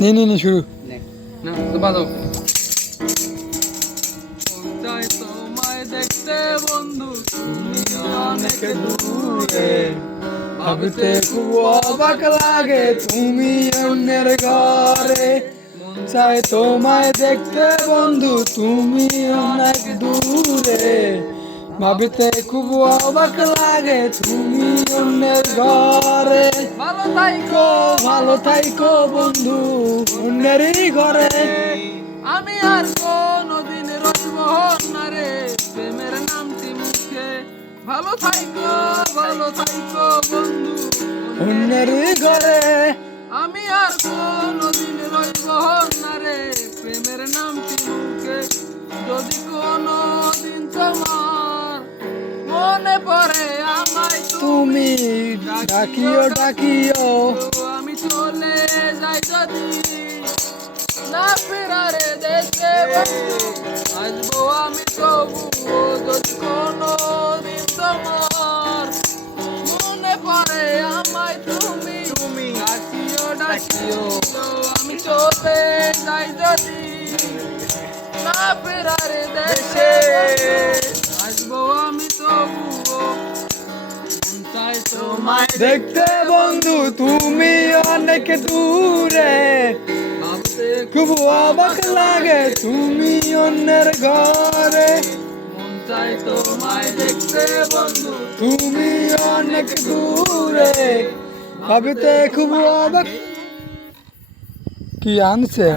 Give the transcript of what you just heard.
নে শুরু। না তো বাজাও। চাই তোমায় দেখতে বন্ধু তুমি অনেক দূরে, ভাবতে খুব অবাক লাগে তুমি অন্যের ঘরে। মন চায় তোমায় দেখতে বন্ধু তুমি অনেক দূরে। ভাবতে খুব অবাক লাগে তুমি অন্যের ঘরে। ভালো থাইকো বন্ধু অন্যেরই ঘরে। আমি আর কোনদিন রইব না রে প্রেমের নামটি মুখে। ভালো থাইকো বন্ধু অন্যেরই ঘরে। আমি আর কোনদিন রইব না রে প্রেমের নামটি মুখে। যদি কোনদিন তোমার মনে পড়ে আমায় তুমি ডাকিও ডাকিও। আমি চলে যাই যদি না ফেরারে দেশে বন্ধু, আসবো আমি তবুও যদি কোনদিন তোমার মনে পড়ে আমায় তুমি ডাকিও। আমি চলে যাই যদি না ফেরারে দেশে আসবো আমি তবুও চাই তোমায় দেখতে বন্ধু তুমি অনেক দূরে। ভাবতে খুব অবাক লাগে তুমি অন্যের ঘরে। মন চাই তোমায় দেখতে বন্ধু তুমি অনেক দূরে। ভাবতে খুব অবাক। কি আনছে?